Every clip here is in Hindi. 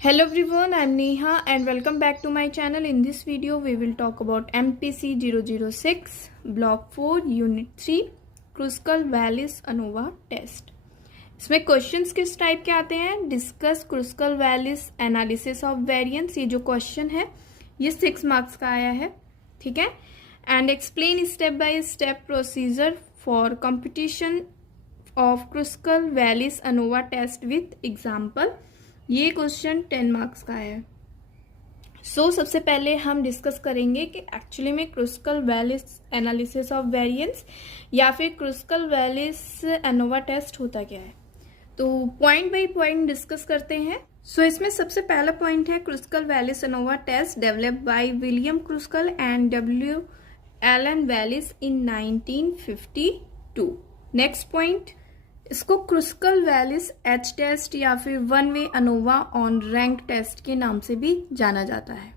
Hello everyone, I am Neha and welcome back to my channel. In this video, we will talk about MPC 006 Block 4 Unit 3 Kruskal-Wallis ANOVA Test. इसमें क्वेश्चंस किस टाइप के आते हैं? Discuss Kruskal-Wallis analysis of variance, ये जो क्वेश्चन है ये 6 मार्क्स का आया है, ठीक है. And explain step by step procedure for competition of Kruskal-Wallis ANOVA test with example. ये क्वेश्चन 10 मार्क्स का है. सबसे पहले हम डिस्कस करेंगे कि एक्चुअली में Kruskal-Wallis एनालिसिस ऑफ वेरिएंस या फिर Kruskal-Wallis ANOVA टेस्ट होता क्या है. तो पॉइंट बाय पॉइंट डिस्कस करते हैं. इसमें सबसे पहला पॉइंट है Kruskal-Wallis ANOVA test developed by William Kruskal and W Allen Wallis in 1952. Next point, इसको Kruskal-Wallis एच टेस्ट या फिर one way ANOVA on rank test के नाम से भी जाना जाता है.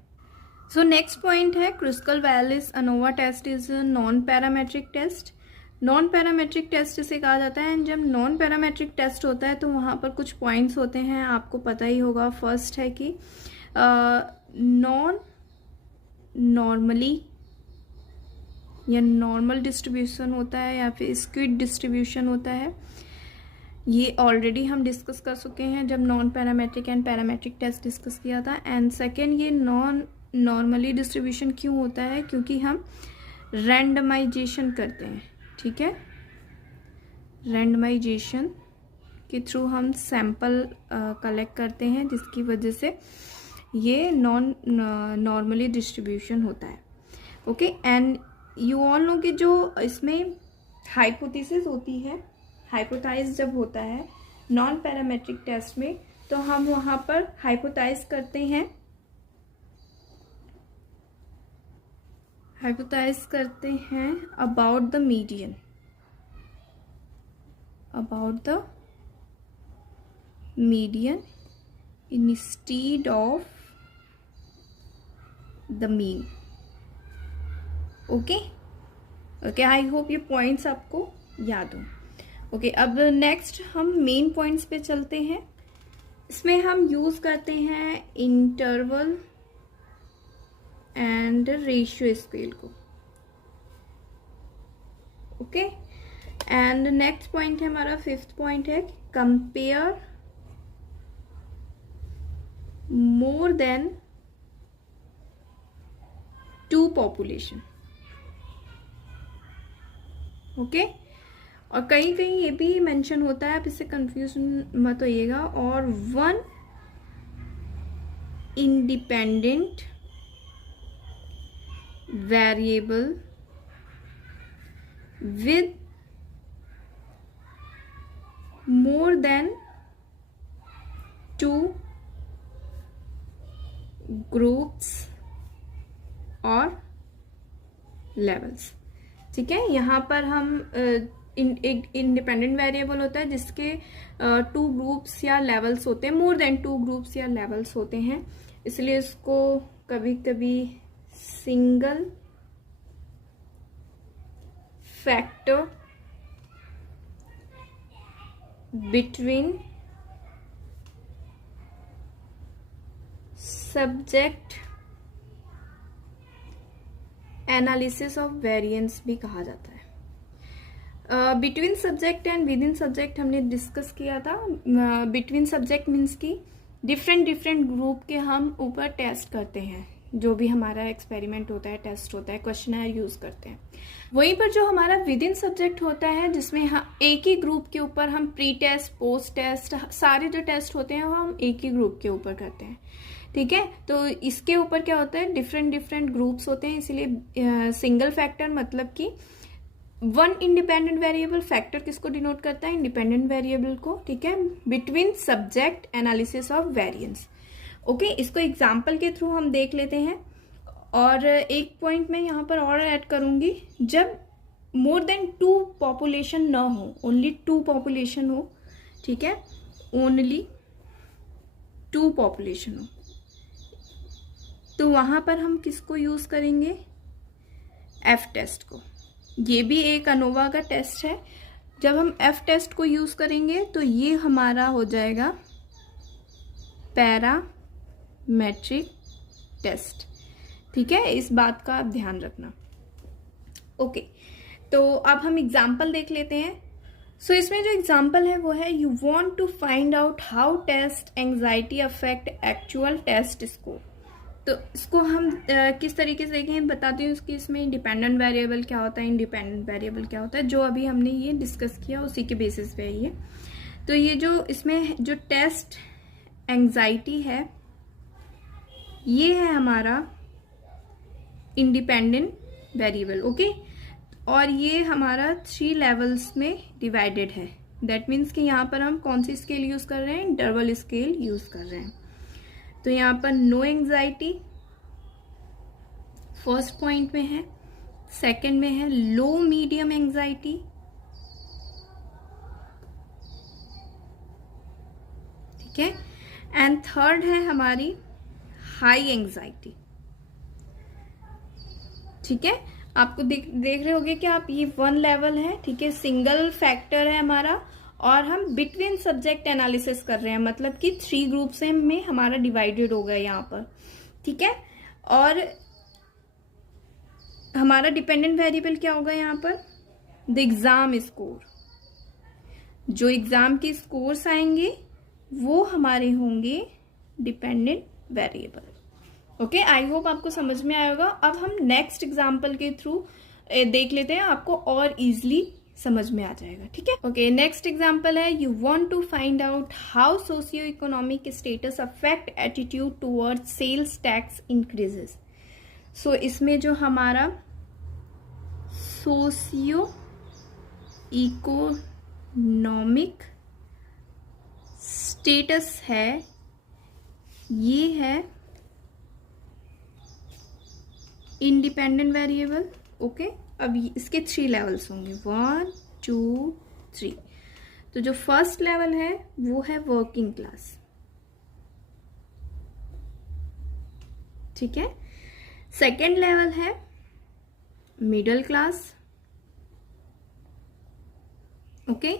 नेक्स्ट पॉइंट है Kruskal-Wallis ANOVA test is non parametric test. Non parametric test इसे कहा जाता है. एंड जब नॉन पैरामेट्रिक टेस्ट होता है तो वहाँ पर कुछ पॉइंट्स होते हैं, आपको पता ही होगा. फर्स्ट है कि नॉर्मली या नॉर्मल डिस्ट्रीब्यूशन होता है या फिर स्क्विड डिस्ट्रीब्यूशन होता है. ये ऑलरेडी हम डिस्कस कर चुके हैं जब non parametric and parametric test discuss किया था. एंड सेकेंड, ये नॉर्मली डिस्ट्रीब्यूशन क्यों होता है? क्योंकि हम रैंडमाइजेशन करते हैं, ठीक है. रैंडमाइजेशन के थ्रू हम सैंपल कलेक्ट करते हैं, जिसकी वजह से ये नॉर्मली डिस्ट्रीब्यूशन होता है. Okay. And you all know कि जो इसमें हाइपोथेसिस होती है, हाइपोथाइज जब होता है नॉन पैरामेट्रिक टेस्ट में, तो हम वहां पर हाइपोथाइज करते हैं about the median instead of the mean. Okay, I hope ये पॉइंट्स आपको याद हो. ओके, अब नेक्स्ट हम मेन पॉइंट्स पे चलते हैं. इसमें हम यूज करते हैं इंटरवल एंड रेशियो स्केल को. ओके. एंड नेक्स्ट पॉइंट है हमारा, फिफ्थ पॉइंट है compare more than 2 population. Okay. और कहीं कहीं ये भी मेंशन होता है, आप इससे कंफ्यूज मत होइएगा. और 1 independent variable with more than 2 groups और लेवल्स. ठीक है. यहाँ पर हम एक इंडिपेंडेंट वेरिएबल होता है जिसके 2 ग्रुप्स या लेवल्स होते हैं, मोर देन 2 ग्रुप्स या लेवल्स होते हैं, इसलिए इसको कभी कभी single factor between subject analysis of variance भी कहा जाता है. Between subject and with in subject हमने डिस्कस किया था. बिटवीन सब्जेक्ट मीन्स की डिफरेंट ग्रुप के हम ऊपर टेस्ट करते हैं, जो भी हमारा एक्सपेरिमेंट होता है, टेस्ट होता है, क्वेश्चनर यूज करते हैं. वहीं पर जो हमारा विद इन सब्जेक्ट होता है, जिसमें एक ही ग्रुप के ऊपर हम प्री टेस्ट, पोस्ट टेस्ट, सारे जो टेस्ट होते हैं वो हम एक ही ग्रुप के ऊपर करते हैं, ठीक है. तो इसके ऊपर क्या होता है, डिफरेंट ग्रुप्स होते हैं, इसीलिए सिंगल फैक्टर मतलब कि 1 इंडिपेंडेंट वेरिएबल. फैक्टर किसको डिनोट करता है? इंडिपेंडेंट वेरिएबल को, ठीक है. Between subject analysis of variance. Okay. इसको एग्जाम्पल के थ्रू हम देख लेते हैं. और एक पॉइंट मैं यहाँ पर और ऐड करूंगी, जब मोर देन 2 पॉपुलेशन ना हो, ओनली 2 पॉपुलेशन हो, ठीक है, ओनली 2 पॉपुलेशन हो, तो वहां पर हम किसको यूज करेंगे? एफ टेस्ट को. ये भी एक अनोवा का टेस्ट है. जब हम एफ टेस्ट को यूज करेंगे तो ये हमारा हो जाएगा पैरामेट्रिक मैट्रिक टेस्ट। ठीक है, इस बात का आप ध्यान रखना। ओके, तो अब हम एग्जाम्पल देख लेते हैं। सो इसमें जो एग्जाम्पल है वो है, you want to find out how test anxiety affect actual test score. तो इसको हम किस तरीके से देखें बताती हूँ। इसकी इसमें डिपेंडेंट वेरिएबल क्या होता है, इंडिपेंडेंट वेरिएबल क्या होता है, जो अभी हमने ये डिस्कस किया उसी के बेसिस पे है ये। तो ये जो इसमें जो टेस्ट एंजाइटी है ये है हमारा इंडिपेंडेंट वेरिएबल। ओके, और ये हमारा 3 लेवल्स में डिवाइडेड है। दैट मीन्स कि यहाँ पर हम कौन सी स्केल यूज कर रहे हैं, इंटरवल स्केल यूज कर रहे हैं। तो यहाँ पर नो एंजाइटी फर्स्ट पॉइंट में है, सेकंड में है लो मीडियम एंजाइटी, ठीक है, एंड थर्ड है हमारी हाई एंजाइटी। ठीक है, आपको देख रहे होगे कि आप ये 1 लेवल है, ठीक है, सिंगल फैक्टर है हमारा, और हम बिटवीन सब्जेक्ट एनालिसिस कर रहे हैं, मतलब कि 3 ग्रुप्स में हमारा डिवाइडेड हो गया यहाँ पर। ठीक है, और हमारा डिपेंडेंट वेरिएबल क्या होगा यहाँ पर, द एग्जाम स्कोर। जो एग्जाम के स्कोर्स आएंगे वो हमारे होंगे dependent variable. Okay, I hope आपको समझ में आएगा। अब हम नेक्स्ट एग्जाम्पल के थ्रू देख लेते हैं, आपको और इजीली समझ में आ जाएगा। ठीक है, ओके, नेक्स्ट एग्जाम्पल है, you want to find out how socio economic status affect attitude towards sales tax increases. So इसमें जो हमारा सोशियो इकोनॉमिक स्टेटस है ये है इंडिपेंडेंट वेरिएबल। ओके, अब इसके 3 लेवल्स होंगे, 1 2 3। तो जो फर्स्ट लेवल है वो है वर्किंग क्लास। ठीक है, सेकेंड लेवल है middle class. Okay,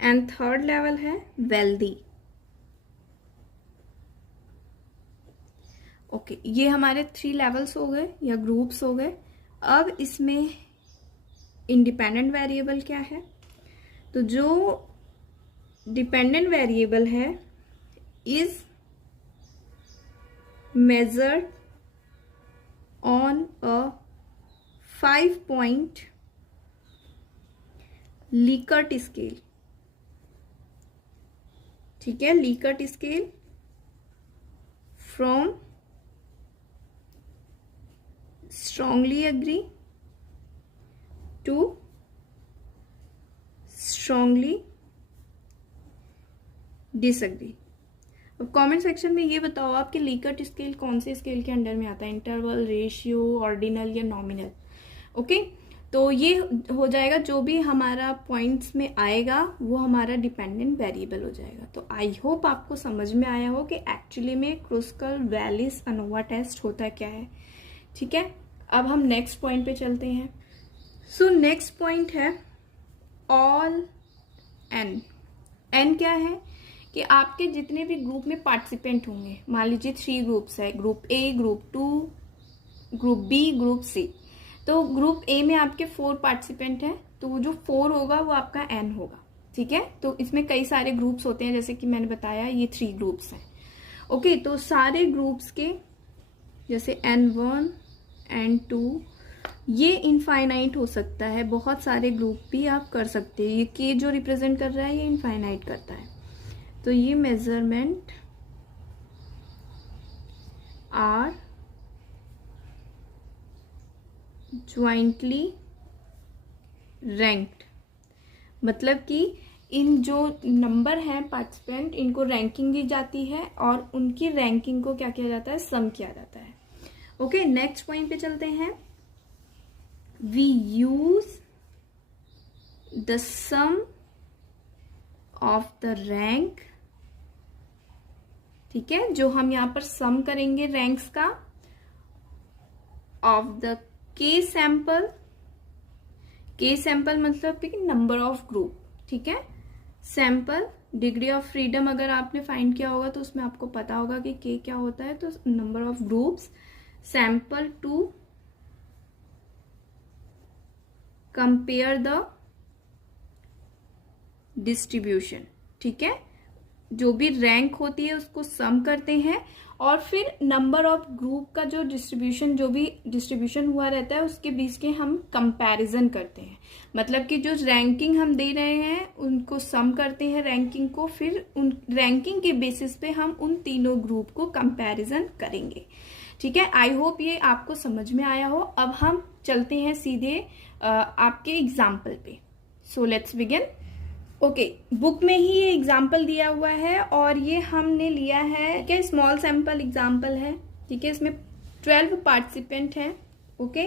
and third level है वेल्दी। ओके, ये हमारे 3 लेवल्स हो गए या ग्रुप्स हो गए। अब इसमें इंडिपेंडेंट वेरिएबल क्या है, तो जो डिपेंडेंट वेरिएबल है is measured on a 5-point Likert scale. ठीक है, Likert scale from strongly agree to strongly disagree। अब कमेंट सेक्शन में ये बताओ आपके लीकर्ट स्केल कौन से स्केल के अंडर में आता है, इंटरवल, रेशियो, ऑर्डिनल या नॉमिनल। ओके, तो ये हो जाएगा, जो भी हमारा पॉइंट्स में आएगा वो हमारा डिपेंडेंट वेरिएबल हो जाएगा। तो आई होप आपको समझ में आया हो कि एक्चुअली में क्रुस्कल वैलिस अनोवा टेस्ट होता क्या है। ठीक है, अब हम नेक्स्ट पॉइंट पे चलते हैं। सो नेक्स्ट पॉइंट है ऑल एन। एन क्या है कि आपके जितने भी ग्रुप में पार्टिसिपेंट होंगे, मान लीजिए 3 ग्रुप्स है, group A, group 2, group B, group C. तो ग्रुप ए में आपके 4 पार्टिसिपेंट हैं, तो वो जो 4 होगा वो आपका एन होगा। ठीक है, तो इसमें कई सारे ग्रुप्स होते हैं, जैसे कि मैंने बताया ये 3 ग्रुप्स हैं। ओके, तो सारे ग्रुप्स के जैसे N1 N2 ये इनफाइनाइट हो सकता है, बहुत सारे ग्रुप भी आप कर सकते हैं। ये के जो रिप्रेजेंट कर रहा है ये इनफाइनाइट करता है। तो ये मेजरमेंट आर ज्वाइंटली रैंक्ड, मतलब कि इन जो नंबर हैं पार्टिसिपेंट इनको रैंकिंग दी जाती है और उनकी रैंकिंग को क्या किया जाता है, सम किया जाता है। ओके, नेक्स्ट पॉइंट पे चलते हैं। We use the sum of the rank. ठीक है, जो हम यहां पर सम करेंगे रैंक्स का, ऑफ द के सैंपल। के सैंपल मतलब कि नंबर ऑफ ग्रुप। ठीक है, सैंपल डिग्री ऑफ फ्रीडम अगर आपने फाइंड किया होगा तो उसमें आपको पता होगा कि के क्या होता है, तो number of groups, sample to compare the distribution. ठीक है, जो भी रैंक होती है उसको सम करते हैं और फिर नंबर ऑफ ग्रुप का जो डिस्ट्रीब्यूशन, जो भी डिस्ट्रीब्यूशन हुआ रहता है उसके बीच के हम कंपैरिजन करते हैं। मतलब कि जो रैंकिंग हम दे रहे हैं उनको सम करते हैं रैंकिंग को, फिर उन रैंकिंग के बेसिस पे हम उन तीनों ग्रुप को कंपैरिजन करेंगे। ठीक है, आई होप ये आपको समझ में आया हो। अब हम चलते हैं सीधे आपके एग्जाम्पल पे। So let's begin. Okay, book में ही ये एग्जाम्पल दिया हुआ है और ये हमने लिया है क्या, स्मॉल सैंपल एग्जाम्पल है। ठीक है, इसमें 12 पार्टिसिपेंट हैं। ओके,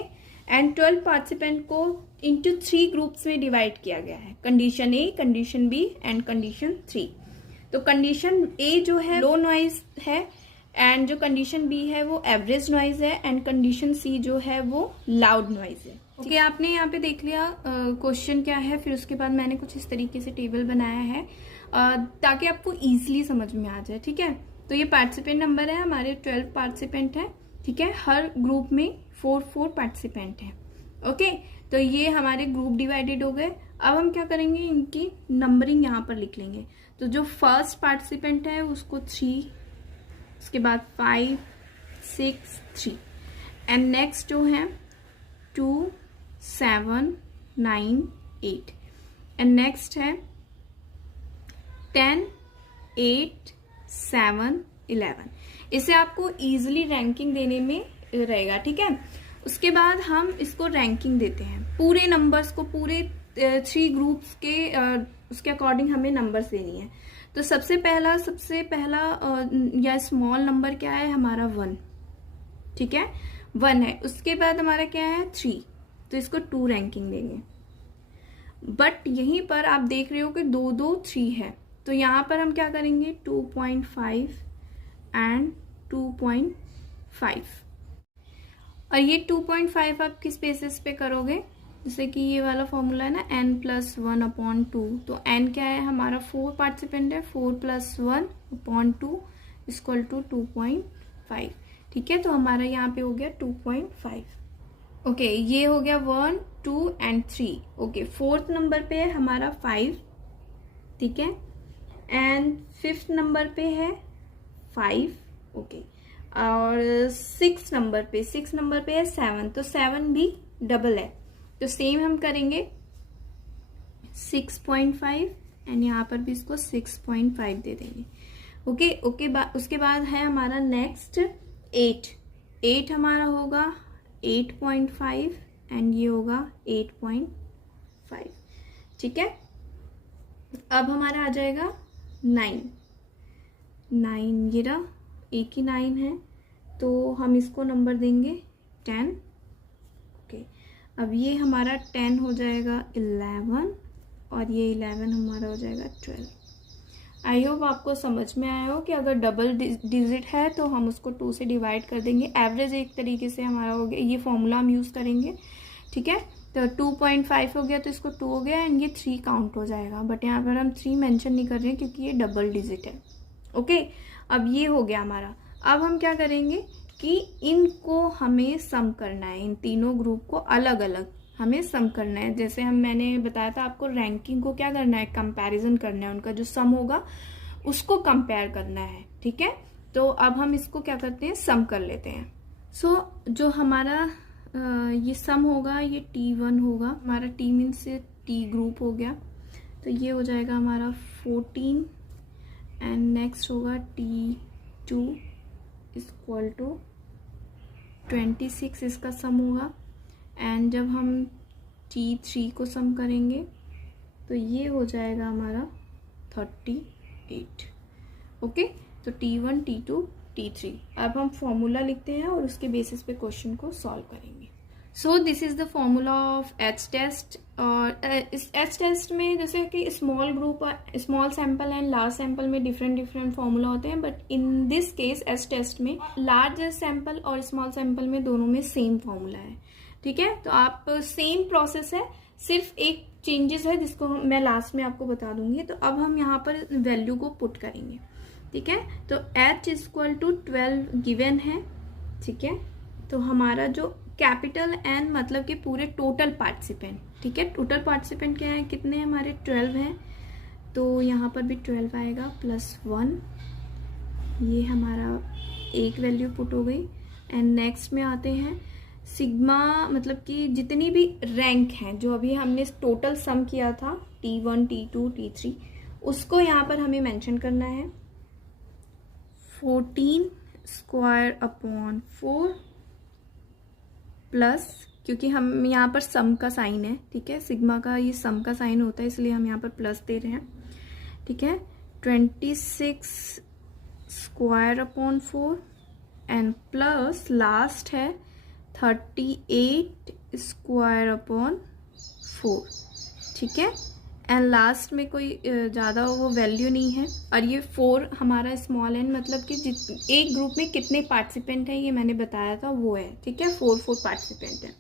एंड 12 पार्टिसिपेंट को इनटू 3 ग्रुप्स में डिवाइड किया गया है, condition A, condition B and condition 3। तो कंडीशन ए जो है लो नॉइज है एंड जो कंडीशन बी है वो एवरेज नॉइज है एंड कंडीशन सी जो है वो लाउड नॉइज है। ओके, आपने यहाँ पे देख लिया क्वेश्चन क्या है, फिर उसके बाद मैंने कुछ इस तरीके से टेबल बनाया है ताकि आपको इजीली समझ में आ जाए। ठीक है, तो ये पार्टिसिपेंट नंबर है, हमारे 12 पार्टिसिपेंट हैं। ठीक है, हर ग्रुप में 4 पार्टिसिपेंट हैं। ओके, तो ये हमारे ग्रुप डिवाइडेड हो गए। अब हम क्या करेंगे, इनकी नंबरिंग यहाँ पर लिख लेंगे। तो जो फर्स्ट पार्टिसिपेंट है उसको 3, उसके बाद 5, 6, 3 एंड नेक्स्ट जो है 2, 7, 9, 8 एंड नेक्स्ट है 10, 8, 7, 11। इसे आपको इजीली रैंकिंग देने में रहेगा। ठीक है, उसके बाद हम इसको रैंकिंग देते हैं पूरे नंबर्स को, पूरे 3 ग्रुप्स के उसके अकॉर्डिंग हमें नंबर्स देनी है। तो सबसे पहला या स्मॉल नंबर क्या है हमारा 1। ठीक है, 1 है। उसके बाद हमारा क्या है 3, तो इसको 2 रैंकिंग देंगे। बट यहीं पर आप देख रहे हो कि 2, 2, 3 है, तो यहाँ पर हम क्या करेंगे 2.5 एंड 2.5। और ये 2.5 आप किस बेसिस पे करोगे, जैसे कि ये वाला फॉर्मूला है ना n+1/2। तो n क्या है हमारा 4 पार्टिसिपेंट है, 4+1/2 इक्वल टू 2.5। ठीक है, तो हमारा यहाँ पे हो गया 2.5। ओके, ये हो गया 1, 2 एंड 3। ओके, 4th नंबर पे है हमारा 5। ठीक है, एंड 5th नंबर पे है 5। ओके, और 6th नंबर पे है 7। तो 7 भी डबल है, तो सेम हम करेंगे 6.5 एंड यहाँ पर भी इसको 6.5 दे देंगे। ओके, उसके बाद है हमारा नेक्स्ट 8 हमारा होगा 8.5 एंड ये होगा 8.5। ठीक है, अब हमारा आ जाएगा 9। ये रहा, एक ही 9 है, तो हम इसको नंबर देंगे 10। ओके, अब ये हमारा 10 हो जाएगा 11 और ये 11 हमारा हो जाएगा 12। आई होप आपको समझ में आया हो कि अगर डबल डिजिट है तो हम उसको 2 से डिवाइड कर देंगे। एवरेज एक तरीके से हमारा हो गया, ये फॉर्मूला हम यूज़ करेंगे। ठीक है, तो 2.5 हो गया तो इसको 2 हो गया एंड ये 3 काउंट हो जाएगा, बट यहाँ पर हम 3 मेंशन नहीं कर रहे हैं क्योंकि ये डबल डिजिट है। ओके, अब ये हो गया हमारा। अब हम क्या करेंगे कि इनको हमें सम करना है, इन तीनों ग्रुप को अलग अलग हमें सम करना है। जैसे मैंने बताया था आपको, रैंकिंग को क्या करना है, कंपैरिजन करना है, उनका जो सम होगा उसको कंपेयर करना है। ठीक है, तो अब हम इसको क्या करते हैं, सम कर लेते हैं। सो जो हमारा ये सम होगा ये T1 होगा, हमारा T मीन्स से T ग्रुप हो गया, तो ये हो जाएगा हमारा 14 एंड नेक्स्ट होगा T2 इक्वल टू 26, इसका सम होगा। एंड जब हम T3 को सम करेंगे तो ये हो जाएगा हमारा 38। ओके, तो T1, T2, T3। अब हम फॉर्मूला लिखते हैं और उसके बेसिस पे क्वेश्चन को सॉल्व करेंगे। So this is the formula of H test. और इस एच टेस्ट में जैसे कि small group, small sample and large sample में डिफरेंट फॉर्मूला होते हैं, but in this case H test में लार्ज सैंपल और स्मॉल सैंपल में दोनों में सेम फॉर्मूला है। ठीक है, तो आप सेम प्रोसेस है, सिर्फ एक चेंजेस है जिसको मैं लास्ट में आपको बता दूंगी। तो अब हम यहाँ पर वैल्यू को पुट करेंगे, ठीक है। तो h इक्वल टू 12 गिवन है, ठीक है। तो हमारा जो कैपिटल N मतलब कि पूरे टोटल पार्टिसिपेंट, ठीक है। टोटल पार्टिसिपेंट क्या है, कितने हमारे 12 हैं, तो यहाँ पर भी 12 आएगा +1, ये हमारा एक वैल्यू पुट हो गई। एंड नेक्स्ट में आते हैं सिग्मा, मतलब कि जितनी भी रैंक हैं जो अभी हमने टोटल सम किया था T1 T2 T3, उसको यहाँ पर हमें मेंशन करना है। 14² / 4 प्लस, क्योंकि हम यहाँ पर सम का साइन है, ठीक है, सिग्मा का ये सम का साइन होता है, इसलिए हम यहाँ पर प्लस दे रहे हैं, ठीक है। 26² / 4 एंड प्लस लास्ट है 38² / 4, ठीक है। एंड लास्ट में कोई ज़्यादा वो वैल्यू नहीं है। और ये 4 हमारा स्मॉल n मतलब कि एक ग्रुप में कितने पार्टिसिपेंट हैं ये मैंने बताया था, वो है, ठीक है, 4 पार्टिसिपेंट हैं।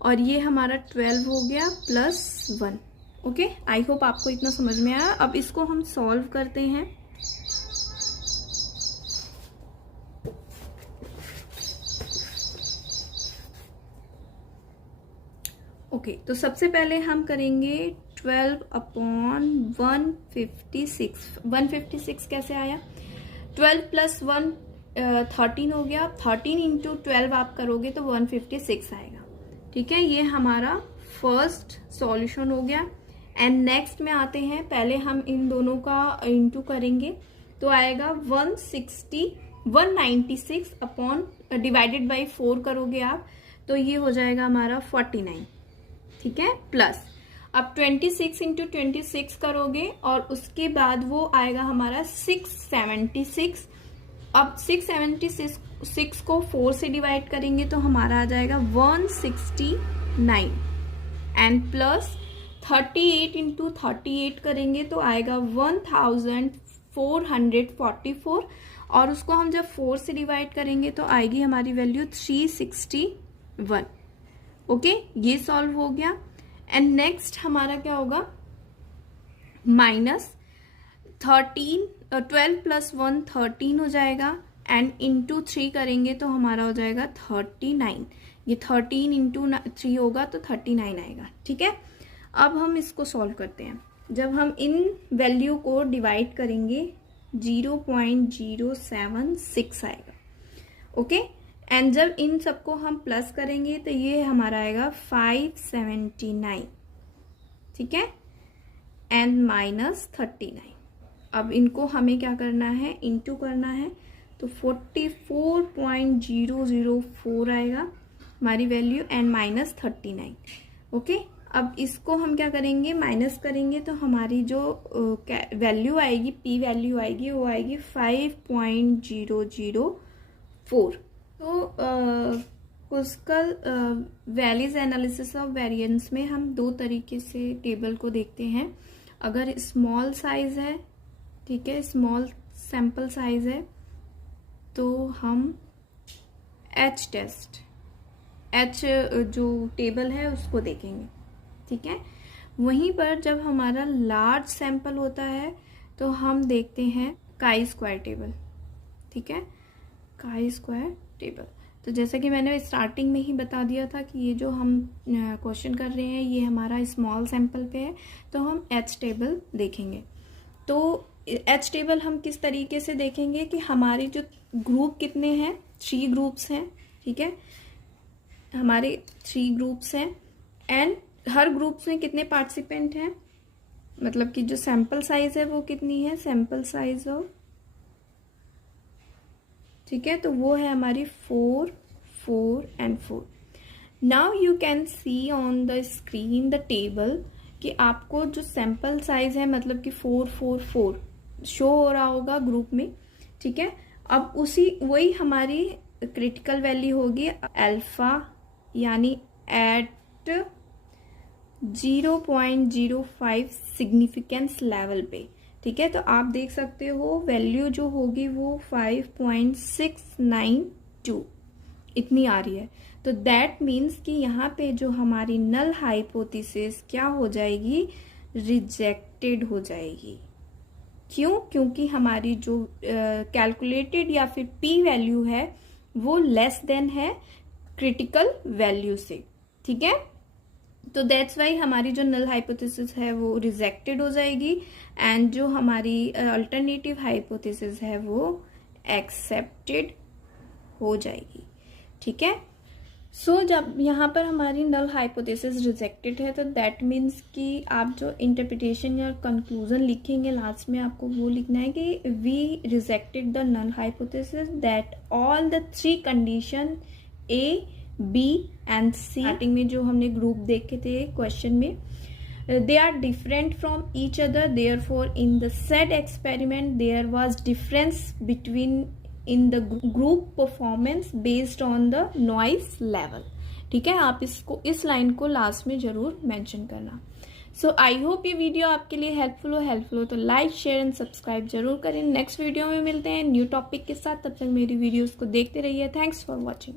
और ये हमारा 12 हो गया +1। ओके, आई होप आपको इतना समझ में आया। अब इसको हम सॉल्व करते हैं। ओके, तो सबसे पहले हम करेंगे 12/156। 156 कैसे आया, 12 + 1 13 हो गया, 13 × 12 आप करोगे तो 156 आएगा, ठीक है। ये हमारा फर्स्ट सॉल्यूशन हो गया। एंड नेक्स्ट में आते हैं, पहले हम इन दोनों का इंटू करेंगे तो आएगा 196 अपॉन डिवाइडेड बाई 4 करोगे आप तो ये हो जाएगा हमारा 49, ठीक है। प्लस अब 26 × 26 करोगे और उसके बाद वो आएगा हमारा 676। अब 676 को 4 से डिवाइड करेंगे तो हमारा आ जाएगा 169। एंड प्लस 38 × 38 करेंगे तो आएगा 1444। और उसको हम जब 4 से डिवाइड करेंगे तो आएगी हमारी वैल्यू 361। ओके, ये सॉल्व हो गया। एंड नेक्स्ट हमारा क्या होगा, -13, 12 + 1 13 हो जाएगा। एंड इंटू 3 करेंगे तो हमारा हो जाएगा 39। ये 13 × 3 होगा तो 39 आएगा, ठीक है। अब हम इसको सॉल्व करते हैं। जब हम इन वैल्यू को डिवाइड करेंगे 0.076 आएगा, ओके। एंड जब इन सबको हम प्लस करेंगे तो ये हमारा आएगा 579, ठीक है। एंड -39। अब इनको हमें क्या करना है, इंटू करना है, तो 44.004 आएगा हमारी वैल्यू एंड -39। ओके, अब इसको हम क्या करेंगे, माइनस करेंगे तो हमारी जो वैल्यू आएगी, पी वैल्यू आएगी, वो आएगी 5.004। तो Kruskal valleys analysis of variance में हम दो तरीके से टेबल को देखते हैं। अगर स्मॉल साइज है, ठीक है, स्मॉल सैंपल साइज है, तो हम एच टेस्ट, एच जो टेबल है उसको देखेंगे, ठीक है। वहीं पर जब हमारा लार्ज सैंपल होता है तो हम देखते हैं काई स्क्वायर टेबल, ठीक है, काई स्क्वायर टेबल। तो जैसा कि मैंने स्टार्टिंग में ही बता दिया था कि ये जो हम क्वेश्चन कर रहे हैं ये हमारा स्मॉल सैंपल पे है, तो हम एच टेबल देखेंगे। तो एच टेबल हम किस तरीके से देखेंगे कि हमारे जो ग्रुप कितने हैं, 3 ग्रुप्स हैं, ठीक है, हमारे 3 ग्रुप्स हैं एंड हर ग्रुप्स में कितने पार्टिसिपेंट हैं, मतलब कि जो सैंपल साइज है वो कितनी है, सैंपल साइज ऑफ, ठीक है, तो वो है हमारी 4, 4 and 4। Now you can see on the screen the table कि आपको जो सैंपल साइज है मतलब कि 4, 4, 4 शो हो रहा होगा ग्रुप में, ठीक है। अब वही हमारी क्रिटिकल वैल्यू होगी अल्फा, यानी एट 0.05 सिग्निफिकेंस लेवल पे, ठीक है। तो आप देख सकते हो वैल्यू जो होगी वो 5.692 इतनी आ रही है। तो तो दैट मीन्स कि यहाँ पे जो हमारी नल हाइपोथेसिस क्या हो जाएगी, रिजेक्टेड हो जाएगी। क्यों? क्योंकि हमारी जो कैलकुलेटेड या फिर पी वैल्यू है वो लेस देन है क्रिटिकल वैल्यू से, ठीक है। तो दैट्स वाई हमारी जो नल हाइपोथेसिस है वो रिजेक्टेड हो जाएगी एंड जो हमारी अल्टरनेटिव हाइपोथेसिस है वो एक्सेप्टेड हो जाएगी, ठीक है। सो जब यहाँ पर हमारी नल हाइपोथेसिस रिजेक्टेड है तो दैट मीन्स कि आप जो इंटरप्रिटेशन या कंक्लूजन लिखेंगे लास्ट में आपको वो लिखना है कि we rejected the null hypothesis that all the 3 condition A, B and C, starting में जो हमने ग्रुप देखे थे क्वेश्चन में, they are different from each other, therefore in the said experiment there was difference between in the group performance based on the noise level, ठीक है। आप इसको, इस लाइन को लास्ट में जरूर मेंशन करना। सो आई होप ये वीडियो आपके लिए हेल्पफुल हो तो लाइक, शेयर एंड सब्सक्राइब जरूर करें। नेक्स्ट वीडियो में मिलते हैं न्यू टॉपिक के साथ, तब तक मेरी वीडियोस को देखते रहिए। Thanks for watching.